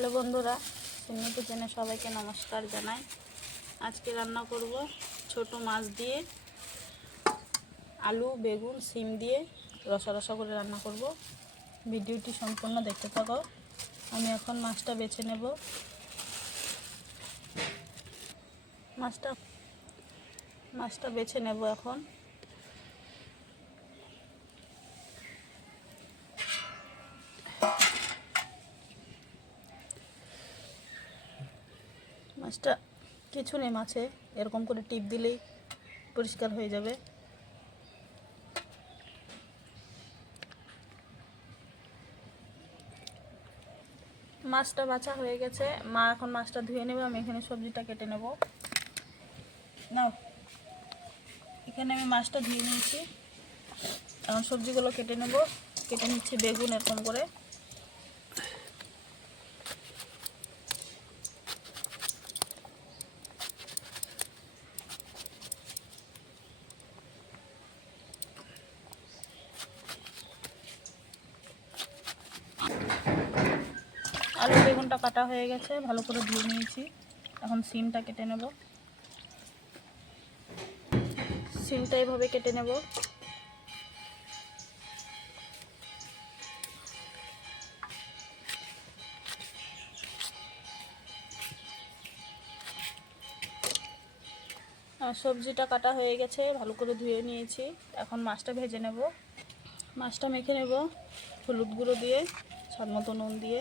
Hello বন্ধুরা সিন্নি কিচেনে সবাইকে নমস্কার জানাই। আজকে রান্না করব ছোট মাছ দিয়ে, আলু, বেগুন, সিম দিয়ে রসা রসা করে রান্না করব। ভিডিওটি সম্পূর্ণ দেখতে থাকো। আমি এখন মাছটা বেছে নেব। মাছটা মাছটা বেছে নেব এখন। মাছটা কিছু নেই মাছে। এরকম করে টিপ দিলেই পরিষ্কার হয়ে যাবে। মাছটা বাছা হয়ে গেছে। মা এখন মাছটা ধুয়ে নেবে, আমি এখানে সবজিটা কেটে নেব। নাও, এখানে আমি মাছটা ধুয়ে নিয়েছি। এখন সবজিগুলো কেটে নেব। কেটে নিচ্ছি বেগুন এরকম করে আলু বেগুনটা কাটা হয়ে গেছে, ভালো করে ধুয়ে নিয়েছি। এখন সিমটা কেটে নেব। সিমটা এইভাবে কেটে নেব। সবজিটা কাটা হয়ে গেছে, ভালো করে ধুয়ে নিয়েছি। এখন মাছটা ভেজে নেব। মাছটা মেখে নেব, হলুদ গুঁড়ো দিয়ে, স্বাদ মতো নুন দিয়ে।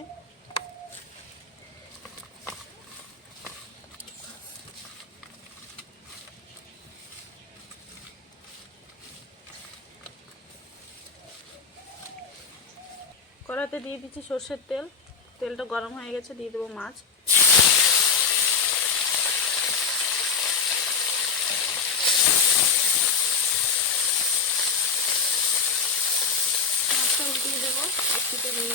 কড়াতে দিয়ে দিচ্ছি সর্ষের তেল। তেলটা গরম হয়ে গেছে, দিয়ে দেবো মাছ। মাছটা উল্টিয়ে দেবো একটুতে নিয়ে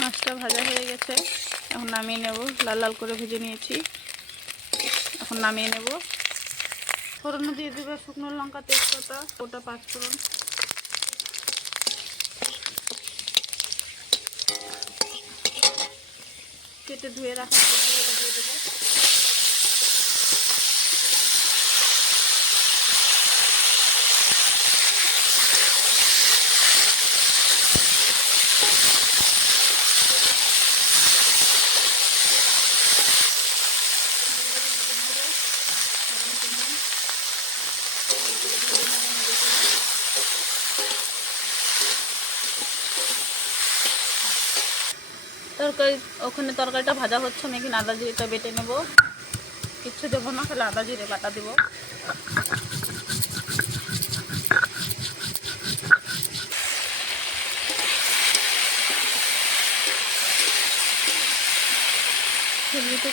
মাছটা ভাজা হয়ে গেছে। এখন নামিয়ে নেব, লাল লাল করে ভেজে নিয়েছি। এখন নামিয়ে নেব। ফোড়নে দিয়ে দেবে শুকনো লঙ্কা, তেজপাতা ওটা পাঁচ ফোড়ন। কেটে ধুয়ে রাখা দিয়ে দেবো। তরকারি, ওখানে তরকারিটা ভাজা হচ্ছে, আমি এখানে আদা জিরেটা বেটে নেব। কিচ্ছু দেবো না, খালি আদা জিরে বাটা দেবো।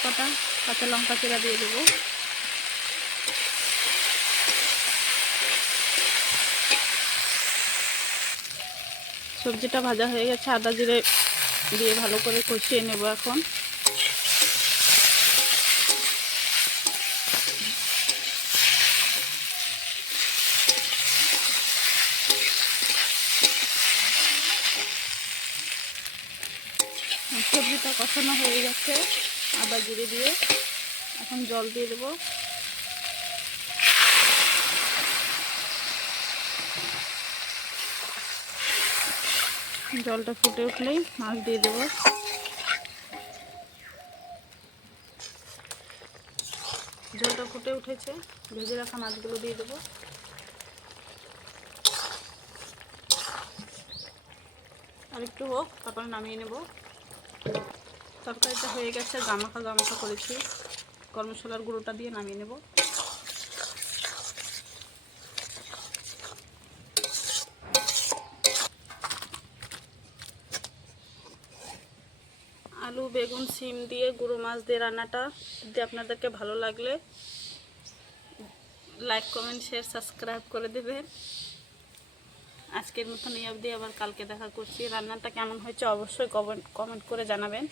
কটা কাঁচা লঙ্কা চিরা দিয়ে দেবো। সবজিটা ভাজা হয়ে গেছে, আদা জিরে দিয়ে ভালো করে কষিয়ে নেব এখন। সবজিটা কষানো হয়ে গেছে। আদা জিরে দিয়ে এখন জল দিয়ে দেবো। জলটা ফুটে উঠলেই মাছ দিয়ে দেবো। জলটা ফুটে উঠেছে, ভেজে রাখা মাছগুলো দিয়ে দেবো। আর একটু হোক, তারপরে নামিয়ে নেব। তরকারিটা হয়ে গেছে, গামাখা গামাখা করেছি। গরম মশলার গুঁড়োটা দিয়ে নামিয়ে নেব। আলু, বেগুন, সিম দিয়ে গুঁড়ো মাছ দিয়ে রান্নাটা যদি আপনাদেরকে ভালো লাগলে লাইক কমেন্ট শেয়ার সাবস্ক্রাইব করে দেবেন। আজকের মতন এই অবধি, আবার কালকে দেখা করছি। রান্নাটা কেমন হয়েছে অবশ্যই কমেন্ট কমেন্ট করে জানাবেন।